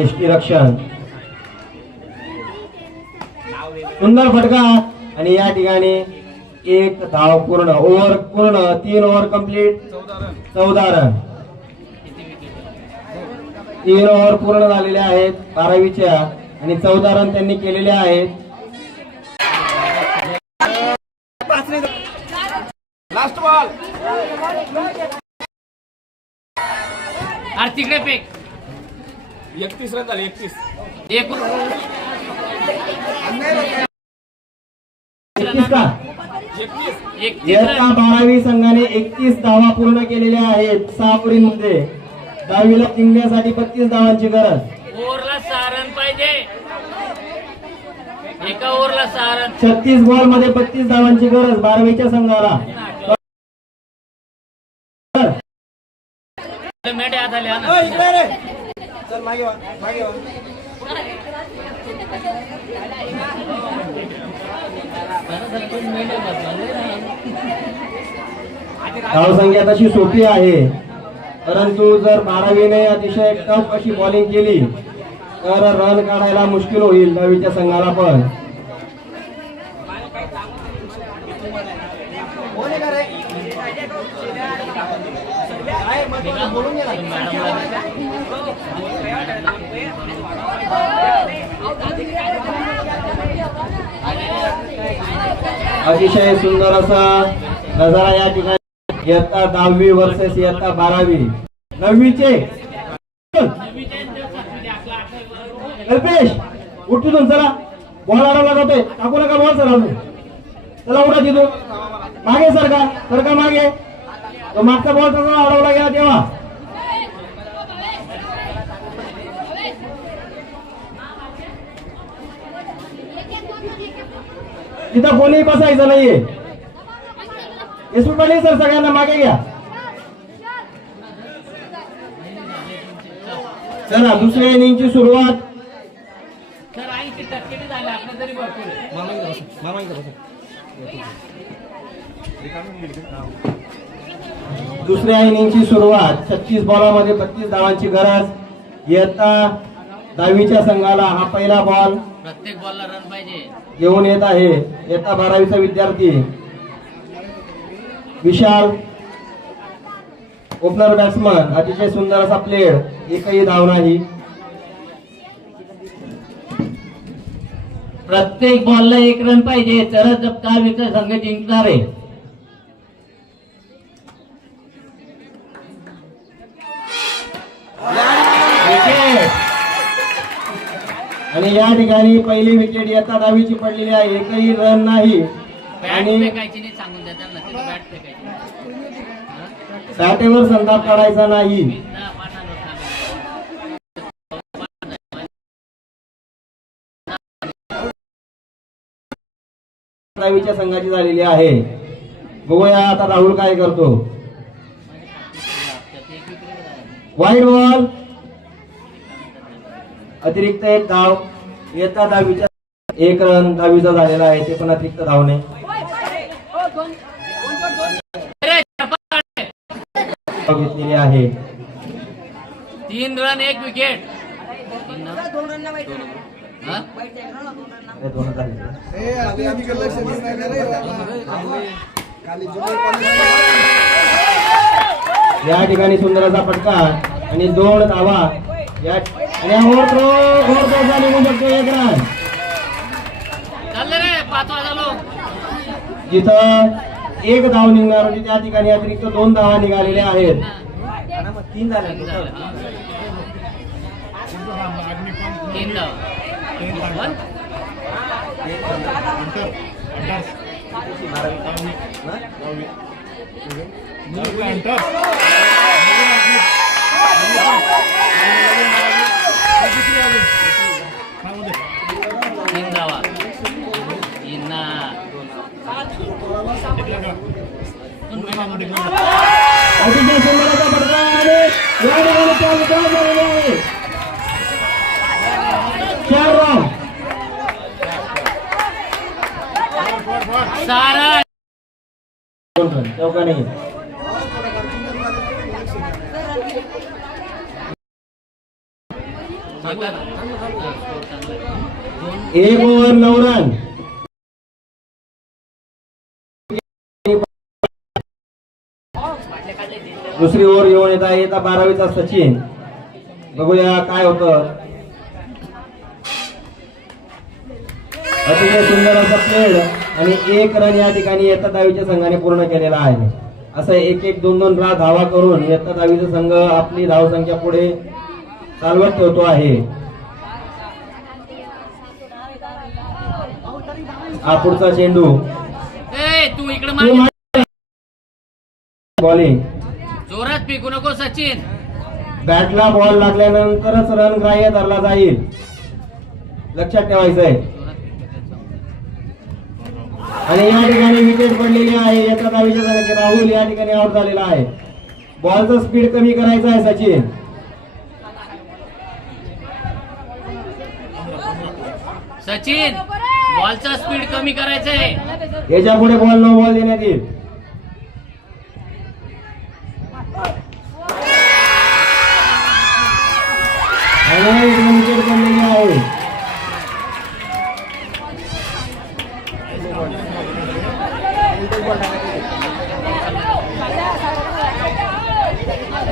यष्टी रक्षण. सुंदर फटका. आणि या ठिकाणी एक धाव पूर्ण ओव्हर पूर्ण तीन ओव्हर कंप्लीट. चौदा रन. तीन ओव्हर पूर्ण झालेले आहेत बारावीच्या. आणि चौदा रन त्यांनी केलेले आहेत. Last ball. तिकडे पेक. एकतीस रन झाले एकतीस. एकूण एकतीस का? एकतीस. एकतीस इयत्ता रन. बारावी संघाने एकतीस धावा पूर्ण केलेल्या आहेत सहा पुढींमध्ये दहावीला जिंकण्यासाठी बत्तीस धावांची गरज. ओव्हरला सहा रन पाहिजे. एका ओव्हरला सहा रन. छत्तीस बॉलमध्ये बत्तीस धावांची गरज बारावीच्या संघाला. मेंढ्या हात आल्या चल मागे वा मागे वा. धावसंख्या तशी सोपी आहे. परंतु जर बारावीने अतिशय टफ अशी बॉलिंग केली तर रन काढायला मुश्किल होईल नवीच्या संघाला पण. अतिशय सुंदर असा नजारा या ठिकाणी इयत्ता दहावी वर्सेस इयत्ता बारावी. नववीचे. कल्पेश उठ तिथून चला. बॉल अडवला जातोय. टाकू नका बॉल सर अजून चला उठा तिथून. मागे सर का सर का मागे. तो मागचा बॉल तसा अडवला गेला तेव्हा. तिथं कोणीही बसायचं नाहीये. पाटील सर सगळ्यांना मागे घ्या. चला दुसऱ्या इनिंगची सुरुवात. दुसऱ्या इनिंगची सुरुवात छत्तीस बॉलामध्ये बत्तीस धावांची गरज. इयत्ता दहावीच्या संघाला हा पहिला बॉल प्रत्येक बॉलला रन पाहिजे. घेऊन येत आहे. इयत्ता बारावीचा विद्यार्थी. विशाल. ओपनर बॅट्समन अतिशय सुंदर असा प्लेयर एकही धाव नाही. प्रत्येक बॉलला एक रन पाहिजे. तरच दहावीचा संघ जिंकणार आहे. आणि या ठिकाणी पहिली विकेट इयत्ता दहावीची पडलेली आहे. एकही रन नाही. आणि? साठेवर संताप काढायचा नाही. दहावीच्या संघाची झालेली आहे. बघूया आता राहुल काय करतो. वाईट बॉल अतिरिक्त एक धाव इयत्ता दहावीच्या एक रन दहावीचा झालेला आहे ते पण अतिरिक्त धावणे. घेतलेली आहे. तीन रन एक विकेट दोन. या ठिकाणी सुंदर असा फटका आणि दोन धावा आणि थ्रो ओव्हर थ्रो निघू शकतो एक रन जिथं एक धाव निघणार होती त्या ठिकाणी अतिरिक्त दोन धावा निघालेल्या आहेत. तीन झाले तीन झालं, हा. तीन धाव वन? तीन धावा तीन ना अतिशय सुंदर असा फटका आणि या ठिकाणी चार विकेट झालेले आहे चार धाव सारा दोन रन चौका नाही एक ओव्हर नऊ रन दुसरी ओव्हर घेऊन येत आहे येता बारावीचा सचिन. बघूया काय होतं. अतिशय सुंदर असा खेळ आणि एक रन या ठिकाणी येता दहावीच्या संघाने पूर्ण केलेला आहे. असं एक एक दोन दोन रा धावा करून येता दहावीचा संघ आपली धावसंख्या पुढे चालवत ठेवतो आहे. हा पुढचा चेंडू. तू इकडे बॉलिंग जोरात फेकू नको सचिन. बॅटला बॉल लागल्यानंतरच रन ग्राह्य धरला जाईल. लक्षात ठेवायचं आहे जोरात फेकायचं. आणि या ठिकाणी विकेट पडलेली आहे. याचा संघाचे राहुल या ठिकाणी आउट झालेला आहे. बॉलचा स्पीड कमी करायचा आहे सचिन. सचिन बॉलचा स्पीड कमी करायचंय. याच्यापुढे बॉल नो बॉल देण्यात येईल.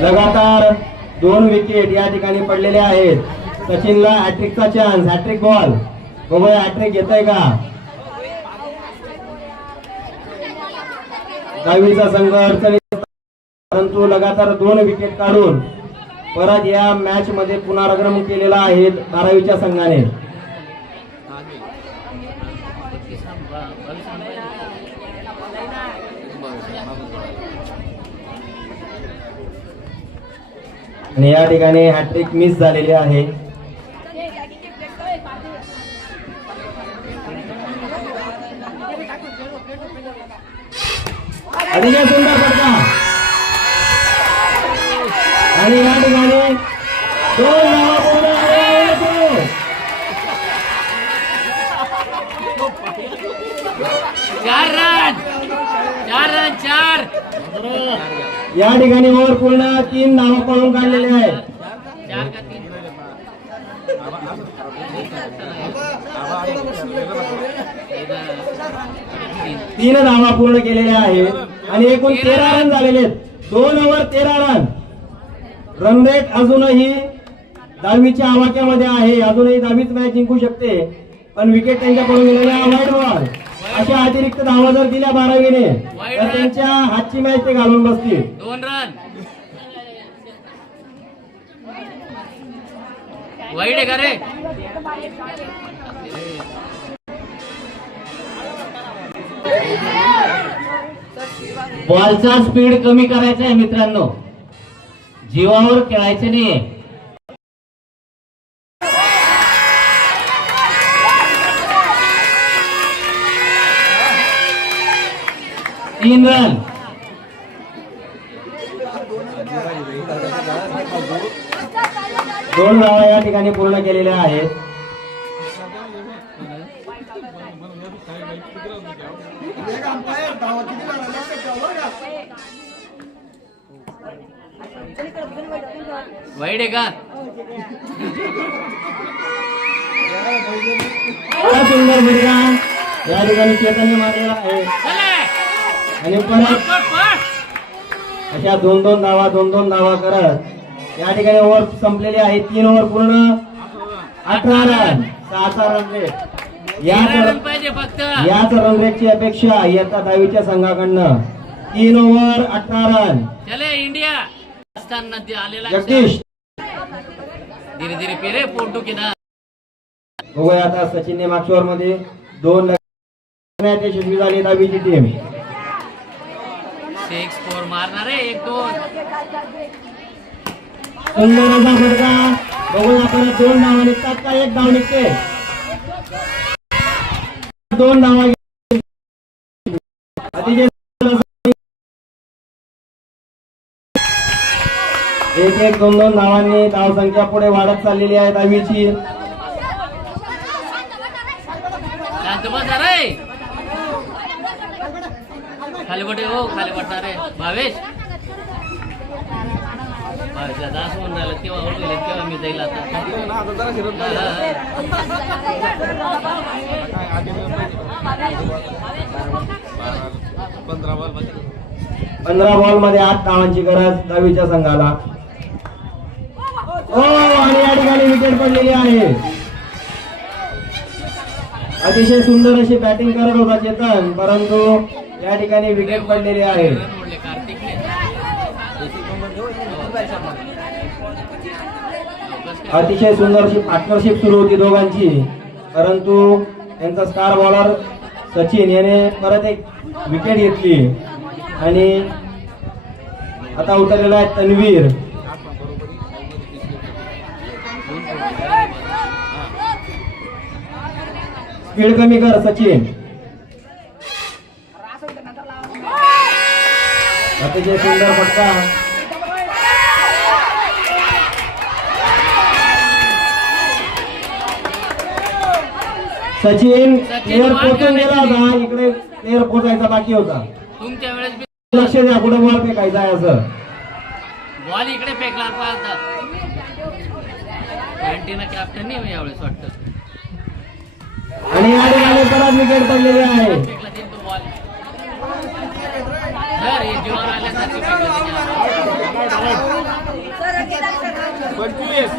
लगातार दोन विकेट या ठिकाणी पडलेले आहेत. सचिनला हॅट्रिकचा चान्स हॅट्रिक बॉल बघूया घेत आहे का? दहावीचा संघ अडचणी परंतु लगातार दोन विकेट काढून परत या मॅच मध्ये पुनरागमन केलेला आहे बारावीच्या संघाने. आणि या ठिकाणी हॅट्रिक मिस झालेली आहे. अतिशय सुंदर फटका आणि या ठिकाणी दोन धावा पूर्ण झाल्या आहेत. चार रन। चार रन चार। या ठिकाणी ओव्हर पूर्ण तीन धावा पळून काढलेले आहेत चार का तीन धावा पूर्ण केलेल्या आहेत आणि एकूण तेरा रन झालेले आहेत. दोन ओव्हर तेरा रन. रन रेट अजूनही दहावीच्या आवाक्यामध्ये आहे. अजूनही दहावीच मॅच जिंकू शकते. पण विकेट त्यांच्याकडून गेलेल्या वाईट बॉल अशा अतिरिक्त धावा जर दिल्या बारावीने तर त्यांच्या हातची मॅच ते घालून बसतील. दोन रन वाईट आहे का रे? बॉलचा स्पीड कमी करायचा आहे मित्रांनो. जीवावर खेळायचे नाहीये. तीन रन दोन धावा या ठिकाणी पूर्ण केलेल्या आहेत. वाईट आहे का? सुंदर मुलगा या ठिकाणी मारलेला आहे. आणि परत. अशा दोन दोन धावा दोन दोन धावा करत या ठिकाणी ओव्हर संपलेली आहे. तीन ओव्हर पूर्ण. अठरा रन सहाचा रन रेट याच पाहिजे फक्त. याच रन रेटची अपेक्षा येत्या दहावीच्या संघाकडनं. तीन ओव्हर अठरा रन चले इंडिया आलेला जगदीश. धीरे धीरे पेरे पोटू बघूया आता सचिनने मागच्या ओव्हरमध्ये दोन यशस्वी झाली दहावीची टीम सिक्स फोर मारणार आहे. एक दोन. सुंदर असा फटका. बघूया परत दोन धावा निघतात का? एक धाव निघते. दोन धावा अतिशय एक एक दोन दोन धावांनी धावसंख्या पुढे वाढत चाललेली आहे दहावीची. शांत खाली बटे हो खाली पडणार आहे भावेश. बावीसला असं म्हणून राहिलं केव्हा केव्हा मी जाईल आता. आता जरा पंधरा बॉलमध्ये पंधरा बॉलमध्ये आठ धावांची गरज दहावीच्या संघाला. हो आणि या ठिकाणी विकेट पडलेली आहे. अतिशय सुंदर अशी बॅटिंग करत होता चेतन परंतु या ठिकाणी विकेट पडलेली आहे. अतिशय सुंदर पार्टनरशिप सुरू होती दोघांची. परंतु त्यांचा स्टार बॉलर सचिन याने परत एक विकेट घेतली. आणि आता उतरलेला आहे तन्वीर. स्पीड कमी कर सचिन. अतिशय सुंदर फटका सचिन पोहोचून गेला होता. इकडे प्लेअर पोहोचायचा बाकी होता. तुमच्या वेळेस लक्ष द्या कुठे बॉल फेकायचा आहे असं. बॉल इकडे फेकला पाहता कॅन्टीना कॅप्टन नाही यावेळेस वाटतं. आणि या ठिकाणी परत विकेट पडलेली आहे. पंचवीस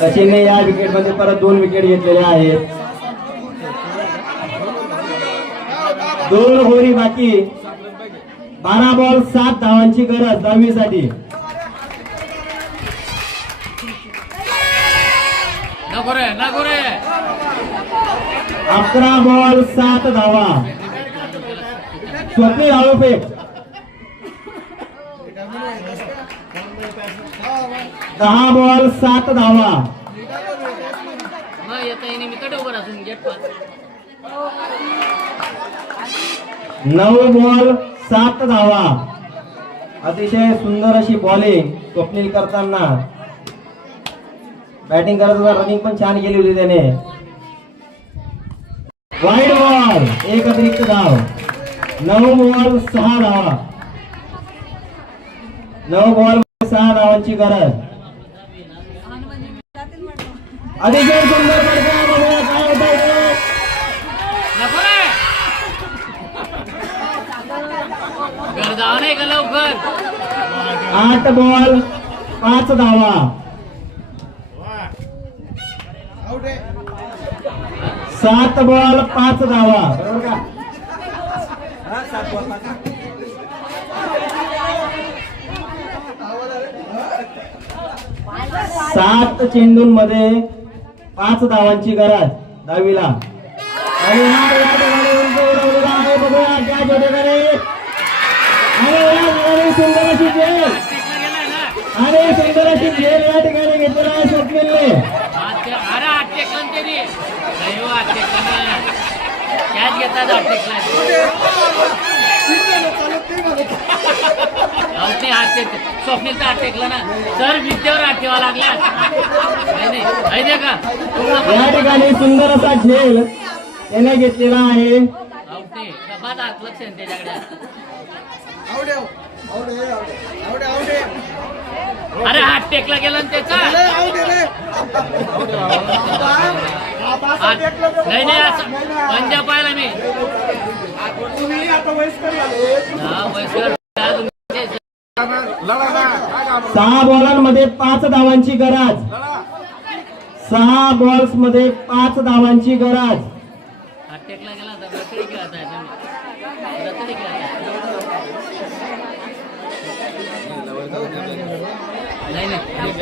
सचिनने या विकेटमध्ये परत दोन विकेट घेतलेले आहेत. दोन गोरी बाकी. बारा बॉल सात धावांची गरज दहावीसाठी. नको रे नको रे. अकरा बॉल सात धावा. स्वप्नील आळोफेक दहा बॉल सात धावा. नऊ बॉल सात धावा. अतिशय सुंदर अशी बॉलिंग स्वप्नील करताना. बॅटिंग करत रनिंग पण छान केली होती त्याने. वाईड बॉल एक अतिरिक्त धाव. नऊ बॉल सहा धावा. नऊ बॉल सहा धावांची गरज. अतिशय सुंदर आठ बॉल पाच धावा. सात बॉल पाच धावा. बरोबर का सात चेंडूंमध्ये पाच धावांची गरज दहावीला. आणि सुंदर अशी झेल या ठिकाणी घेतलेला आहे स्वप्नीलने अरे घेतात टेकला अहो, हात टेक स्वप्नीलचा हात टेकला ना सर विद्येवर हात ठेवा लागला नाही का? या ठिकाणी सुंदर असा झेल त्याने घेतलेला आहे लक्ष त्याच्याकडे आवडे आवडे आवडे आवडे आवडे अरे हात टेकला गेला ना त्याचा. हात- नाही नाही असं पंजाब पाहिला मी. हा, वयस्कर. अजून? सहा बॉलांमध्ये पाच धावांची गरज. सहा बॉल्समध्ये पाच धावांची गरज. हात टेकला गेला तर रतडी खेळत आहे तुम्ही रतडी खेळत नाही.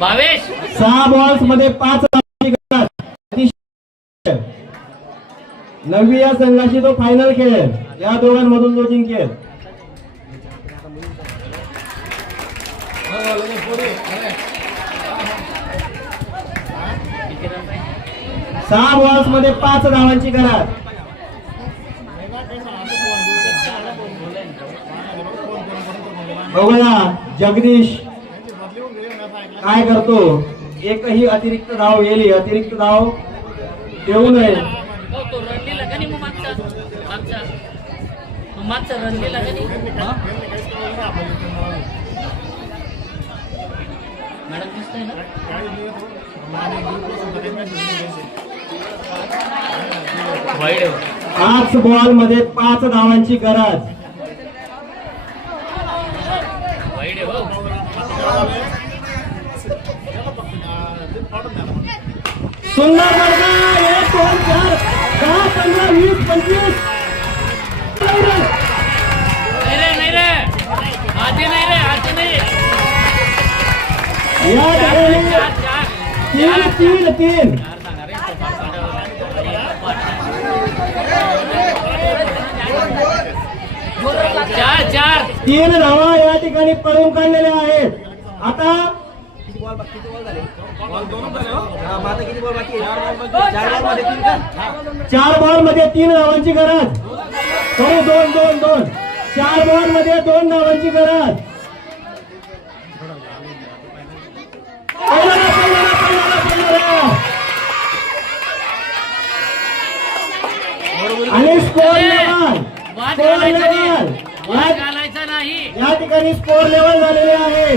भावेश! सहा बॉल्समध्ये पाच. नववी या संघाची तो फायनल खेळेल. या दोघांमधून तो जिंकेल. हो, लगेच पुढे. अरे. सहा बॉल्समध्ये पाच धावांची गरज. बघूया जगदीश काय करतो? एकही अतिरिक्त धाव येईल अतिरिक्त धाव देऊ नये? मॅडम दिसतंय ना. पाच बॉलमध्ये पाच धावांची गरज. हो. सुंदर एक दोन चार दहा पंधरा वीस पंचवीस. नाही रे नाही रे आधी नाही रे आधी नाही या चार ठिकाणी चार चार तीन तीन तीन चार सांगा रे चार चार तीन धावा या ठिकाणी पळून काढलेल्या आहेत. आता चार बॉलमध्ये तीन धावांची गरज. सॉरी दोन दोन दोन. चार बॉलमध्ये दोन धावांची गरज. आणि स्कोर स्कोर घालायचा नाही. या ठिकाणी स्कोर लेवल झालेले आहे.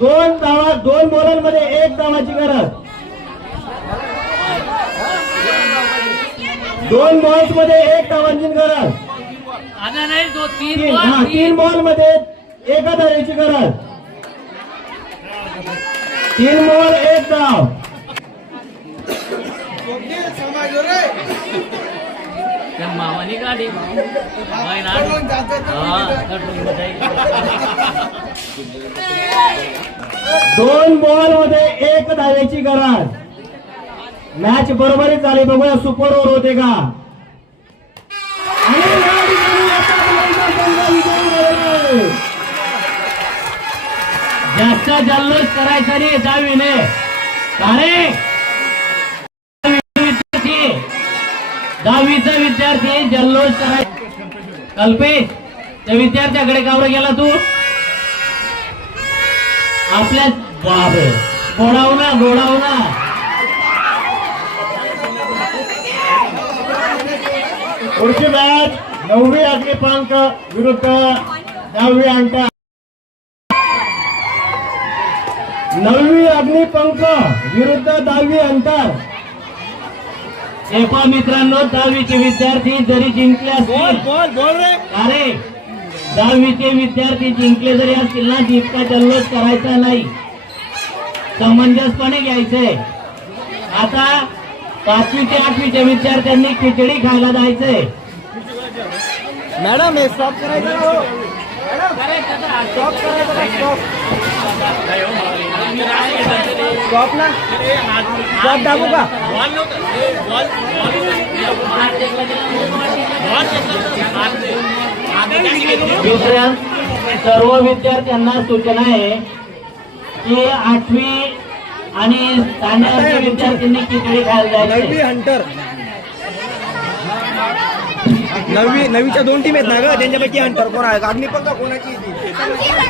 दोन धावा दोन बॉलांमध्ये एक धावाची गरज. दोन बॉल्समध्ये एक धावांची गरज. आता नाही तो तीन तीन बॉल, हा तीन. बॉलमध्ये एका धावेची गरज. तीन बॉल एक धाव. त्या मामानी गाडी ना. दोन बॉलमध्ये एक धावेची गरज मॅच बरोबरीच झाली बघूया सुपर ओव्हर होते का. जास्त जल्लोष करायचा नाही दहावीने अरे दहावीचा विद्यार्थी जल्लोष करायचा कल्पेश त्या विद्यार्थ्याकडे कावर गेला तू? आपल्या बापरे. गोडावना गोडावना पुढची मॅच नववी अग्निपांक विरुद्ध दहावी अंक. नववी अग्निपंख विरुद्ध दहावी अंतर. पहा मित्रांनो दहावीचे विद्यार्थी जरी जिंकले असतील अरे दहावीचे विद्यार्थी जिंकले जरी असतील ना इतका जल्लोष करायचा नाही. समंजसपणे घ्यायचंय आता पाचवी ते आठवीच्या विद्यार्थ्यांनी खिचडी खायला जायचंय मॅडम हे स्टॉप करायचं ना हो. दाबू का दुसऱ्या सर्व विद्यार्थ्यांना सूचना आहे की आठवी आणि स्थानिक विद्यार्थ्यांनी खिचडी खायला जायची हंटर नवी नवीच्या दोन टीम आहेत ना ग? त्यांच्यापैकी अंतर कोण आहे? अग्निपंख कोणाची?